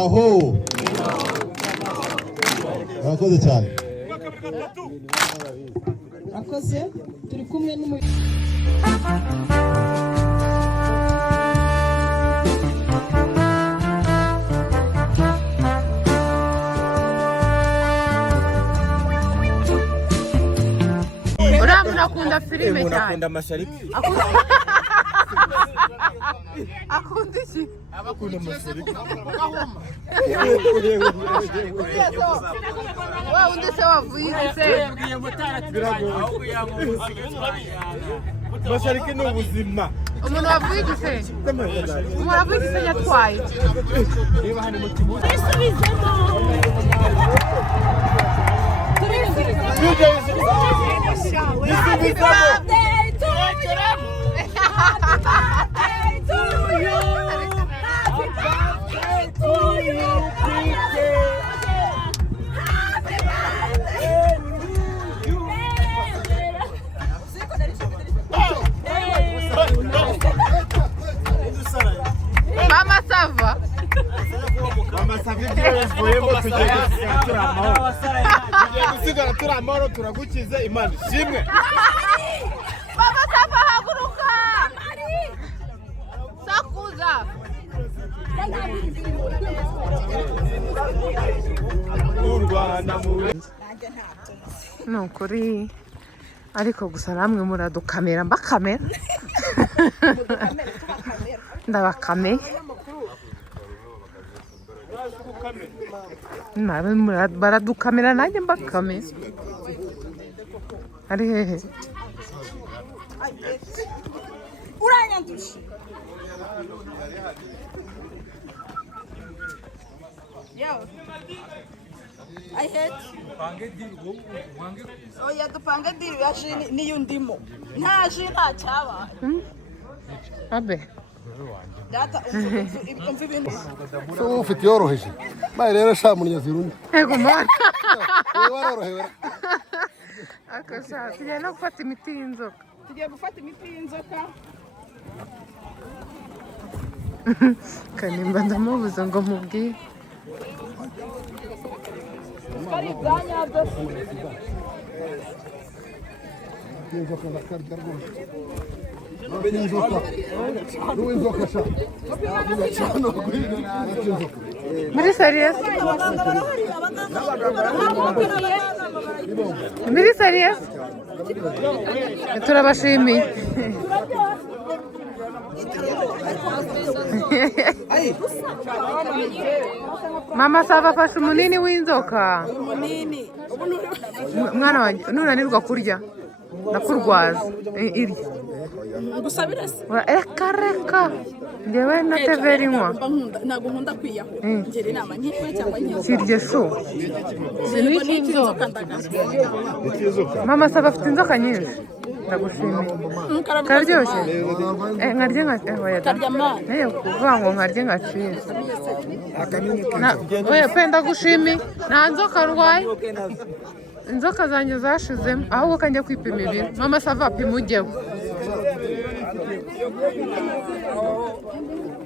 aho akoze cyane akoze turi kumwe Akunda filime cyane. Akunda Mashariki. Akunda iki? Akunda Mashariki. Wa undi se wavuye se. Mashariki ni ubuzima. Umuntu wavuye igise. Umuntu wavuye igise yatwaye. Niba hani mu kibuga. Happy birthday to you. Mama Sava. Mama Sava ibyezvoyemo tugiye gusigara turi amahoro turagukize Imana ishimwe. Mama Sava haguruka. Sakuza. Nukuri ariko gusa namwe muradukamera mbakamera. Ndabakamera. Baradukamera nanjye mbakamera. Ari hehe? uranyandusha yo I hate oya dupange diri ya jini niyo ndimo nta jini nta cyabaye Abe data umva ibintu so ufite yoroheje baye rero sha munyezi rundi ego mwana warorohewe akasha tugiye no gufata imiti y'inzoka Kanimba ndamubuza ngo mubwire kari bwanyabyo muri serious muri serious turabashimiye Mama Sava afashe umunini w'inzoka mwana wanjye nunanirwa kurya ndakurwaza irya ngusabira se reka njyewe na teveri nywa ntabwo nkunda kwiyaho ngera inama nk'ikwe cyangwa nk'iki sirye shu siniki inzoka Mama Sava afite inzoka nyinshi ndagushimiye karyoshye nkarye karya mani kuvuga ngo nkarye ngaciye penda gushimi nta nzoka arwaye inzoka zanjye zashizemo ahubwo kanjya kwipima ibiro Mama Sava apima ujyeho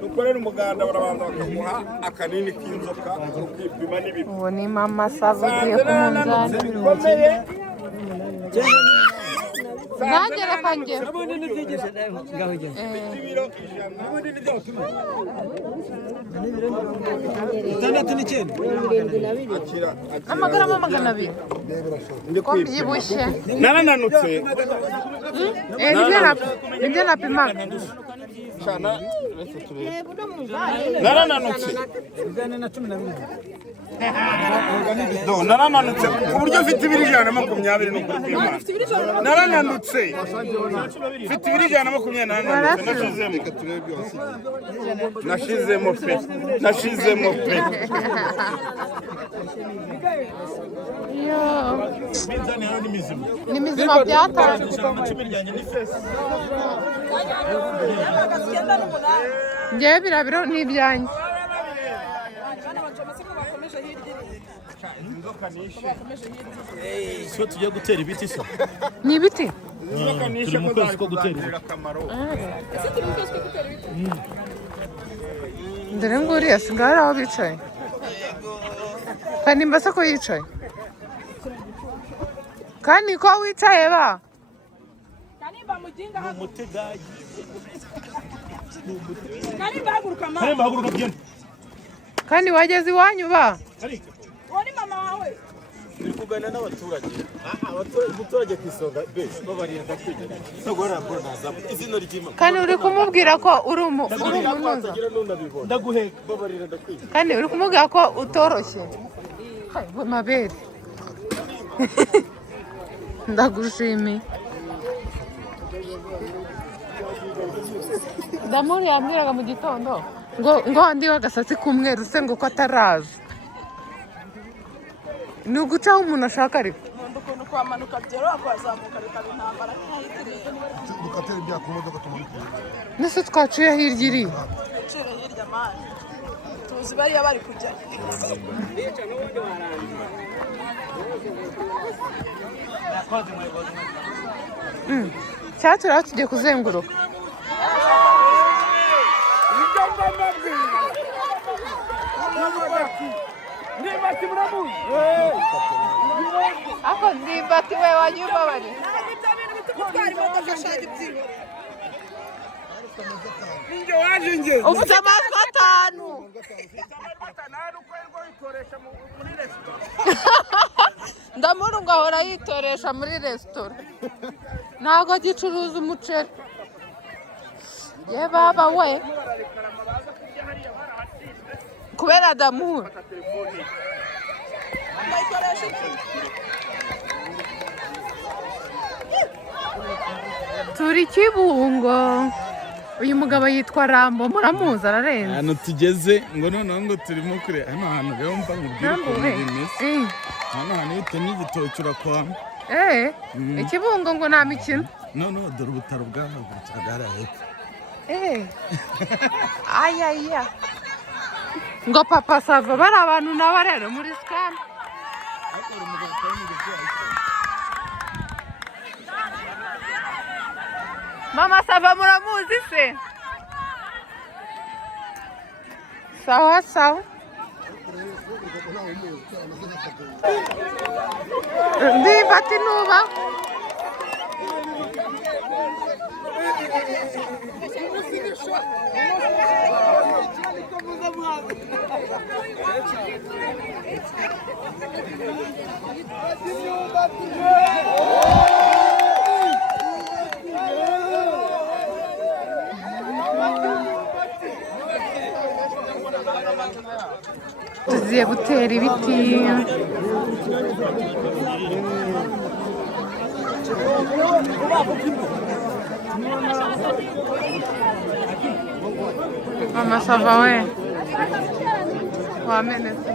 dukorera umuganda barabanza bakamuha akanini k'inzoka ukipima n'ibiro uwo ni Mama Sava ugiye ku munzani nanjye reka njyeho amagarama 200 ko mbyibushye narananutse nibyo napimaga narananutse narananutse ku buryo mfite ibiro 120 n'ukuri kw'Imana narananutse mfite ibiro 120 nashizemo pe ni mizima byatanze njyewe birabiro ni ibyanjye so tugiye gutera ibiti se ni ibiti turi mu kwezi ko gutera ibiti dore nguriya sigara aho bicaye kandi mbese ko yicaye kandi ko wicaye ba Kanimba mujinga umutegaji haguruka genda kandi wageze iwanyu ba Wari mama wawe turi kuganira n'abaturage umuturage ku isonga bese babarinda kwigera ntagora naza izina ry'Imana kandi uri kumubwira ko uri umunoza ndaguheka babarinda kwigera kandi uri kumubwira ko utoroshye mabere ndagushimiye Damuri yambwiraga mu gitondo ngo ndiwe agasatsi k'umweru se ngo ko ataraza ni ugucaho umuntu ashaka ariko nkunda ukuntu kwamanuka byoroha kwazamuka bikaba intambara nk'ayitiriye dukatera ibyaha ku modoka tumanuka nese twaciye hirya iriya icire hirya mani tuzi bariya bari kujya cyatsi rero tugiye kuzenguruka ako ndimbati we wanyumva bari gutwara imodoka ashaka ibyibo ufite amatwi atanu ndamura ngo ahora yitoresha muri resitora ntabwo agicuruza umuceri ye baba we kubera damura akayikoresha iki turi Kibungo uyu mugabo yitwa Rambo muramuzi ararenze hano tugeze ngo noneho ngo turimo kureba hano hantu rero mva nkubwire ukuntu bimeze hano hantu iyo utemye igitoki urakwama Ikibungo ngo nta mikino noneho dore ubutaro bwahagurukira bwarahetse ayaya ngo papa sava bari abantu nabo rero muri sikani mama sava muramuzi se sawa sawa ndimbati nuba tugiye gutera ibiti mama sava we wamenetse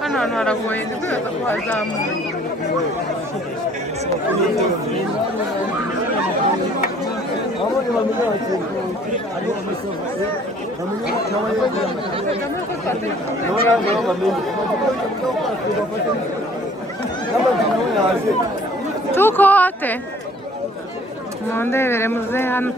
hano hantu haragoye ndi kwibaza ko hazamuka tuko wote mundebere muze hano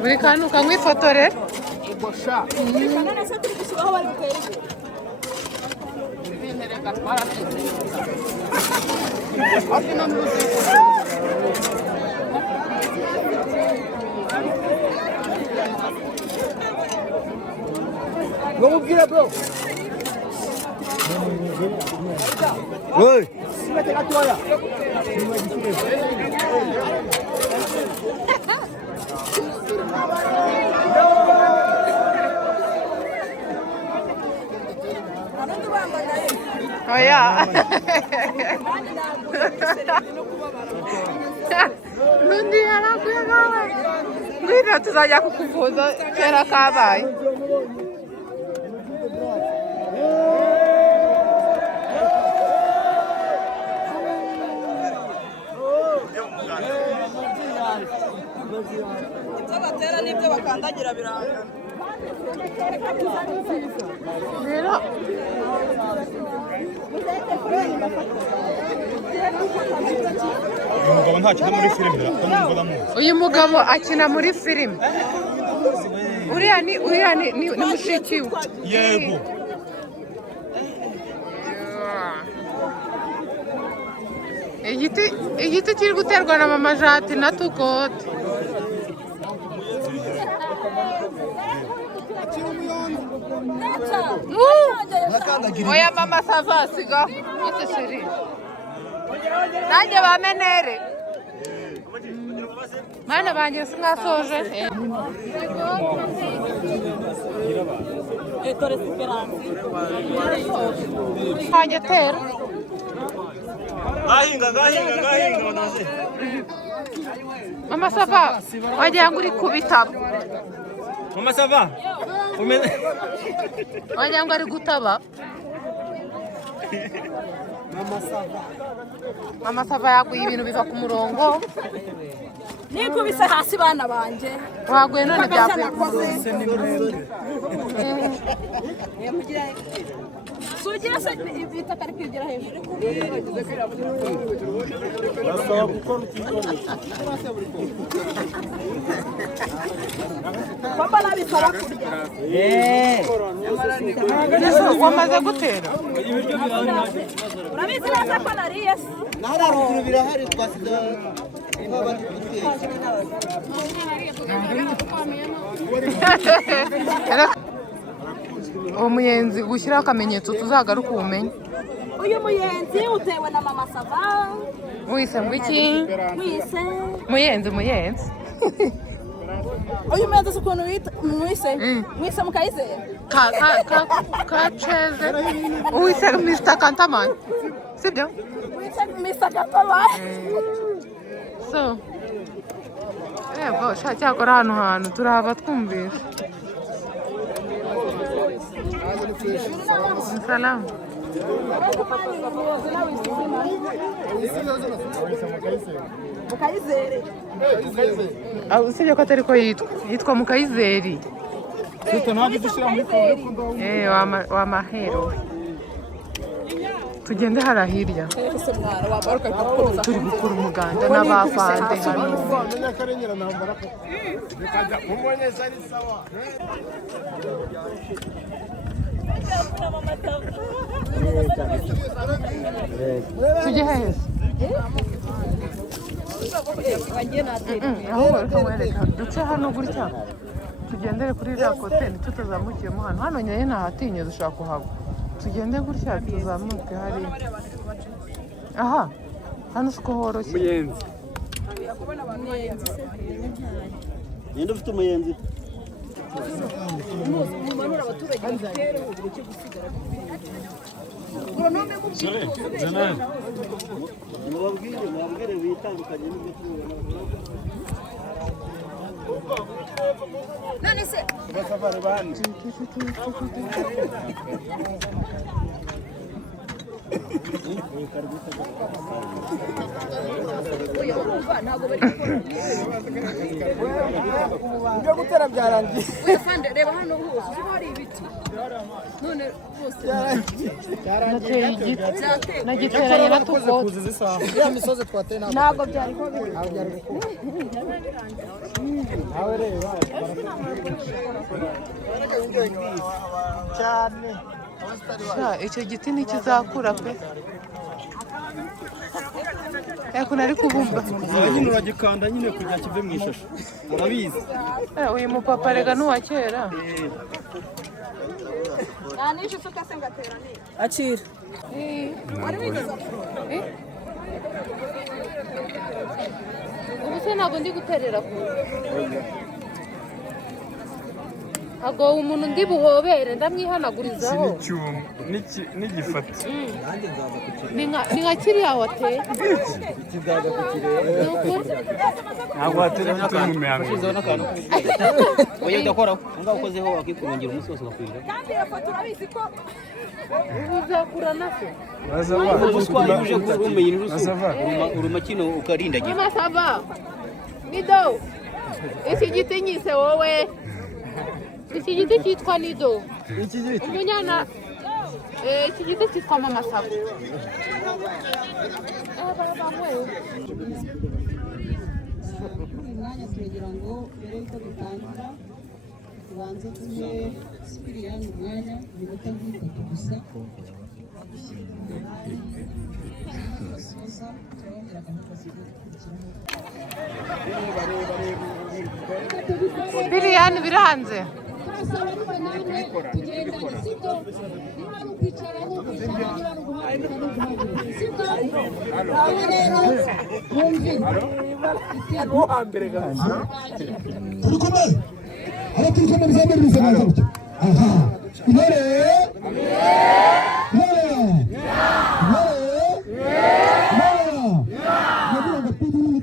buri kantu kamwifotore Ngomubwira bro. Oi. oya nundi yarakuye kawe ngwino tuzajya kukuvuza kera kabaye ibyo batera n'ibyo bakandagira birangana rero umugabo ntakina muri filime uyu mugabo akina muri filime uriya ni mushiki we yego igiti kiri guterwa na mama Jati na tukote oya mama sava siga ese sheri nanjye bamenere mana banjye singasoje banjye tera ngahinga banaze mama sava wagira ngo uri kubitaba mama sava wagira ngo ari gutaba mama sava yaguye ibintu biva ku murongo nikubise hasi bana banjye waguye none byavuye ku sugira se ibitaka ari kwigera hejuru bamba nabisaba kurya wamaze gutera urabizi neza ko nariye se nahari haruguru birahari twasize uwo muyenzi gushyiraho akamenyetso tuzagaruka ubumenyi uyu muyenzi utewe na mama sava wise ngo iki wise muyenzi uyu muyenzi ukuntu mwise mukayizera kaceze wise Mr. Kantamani sibyo wise Mr. Kantamani so yego cyakora hano hantu turahava twumvisha salamu mukayizere usibye ko atari ko yitwa mukayizeri wa mahero tugende hariya hirya turi gukora umuganda n'abafande hano tujye heza ahubwo reka mwereka duce hano gutya tugendere kuri iriya kote nicyo tuzamukiyemo hano nyine ntahatinye dushaka kuhagwa tugende gutya tuzamuke hariya aha hano siko horoshye muyenzi ninde ufite umuyenzi mubabwire bitandukanye n'ibyo tubona none se basafari bandi ibyo gutera byarangiye reba hano hose hari ibiti none bose nateye igiti nagiteranye na tukote iriya misozi twateye ntabwo byari ko nawe reba cyane icyo giti ntikizakura pe ariko nari kubumba nyine uragikanda nyine kugira kive mu ishasho urabizi uyu mupapa rega n'uwa kera nishe isuka se ngatera ni akira ubu se ntabwo ndi guterera ku ntabwo umuntu ndi buhobere ndamwihanagurizaho n'igifata ni nka kiriya wateye ntabwo watera igituri mu mihango oya udakoraho ngaho ukozeho wakikurongera umunsi wose ugakwira kandi iyo foto urabizi ko uzakura na se ubuswari uje kurumenya inturusu uruma kino ukarindagira mama sava nido Iki giti nyise wowe. Iki giti cyitwa nido. Umunyana iki giti cyitwa mama sabo. Umwanya turagira ngo mbere yuko dutangira tubanze tuhe Sipiriyani umwanya iminota nk'itatu gusa. Sipiriyani biranze.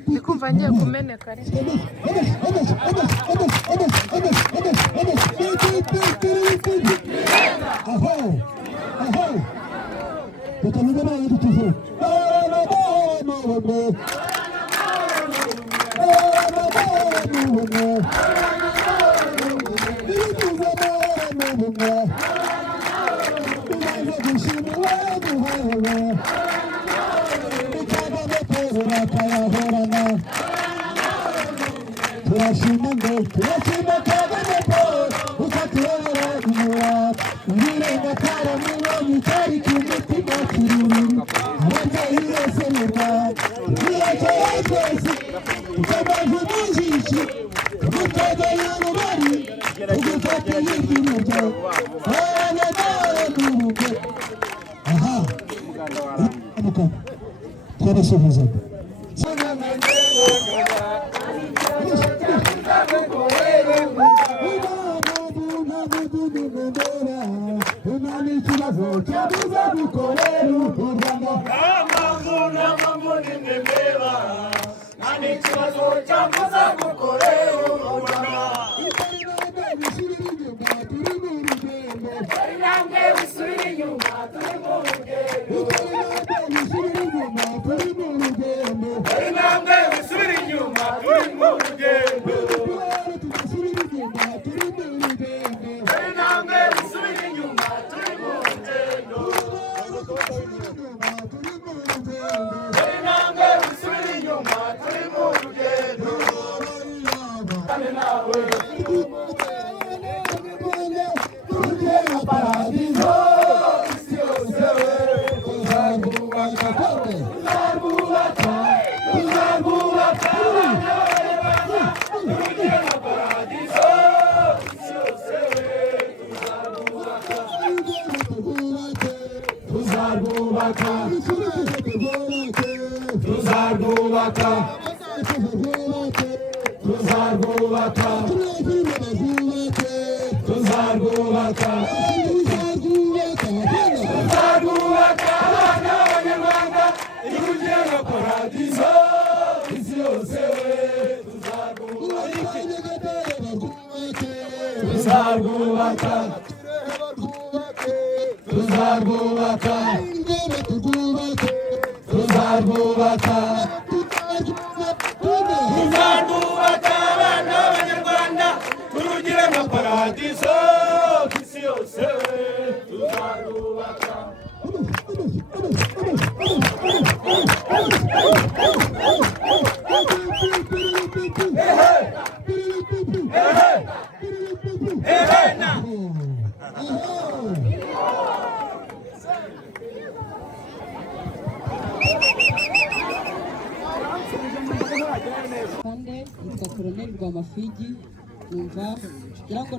Ndikumva ngiye kumeneka.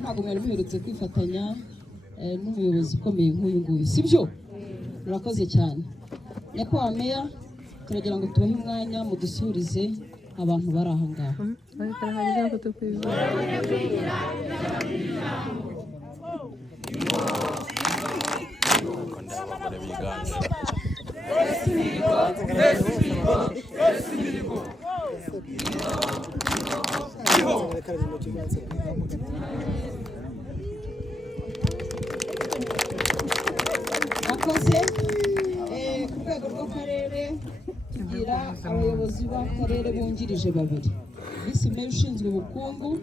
Ntabwo mwari muherutse kwifatanya n'umuyobozi ukomeye nk'uyu nguyu sibyo murakoze cyane nyakubahwa meya turagira ngo tubahe umwanya mudusurize abantu bari aha ngaha Akoze ku rwego rw'akarere tugira abayobozi b'akarere bungirije babiri visi meya ushinzwe ubukungu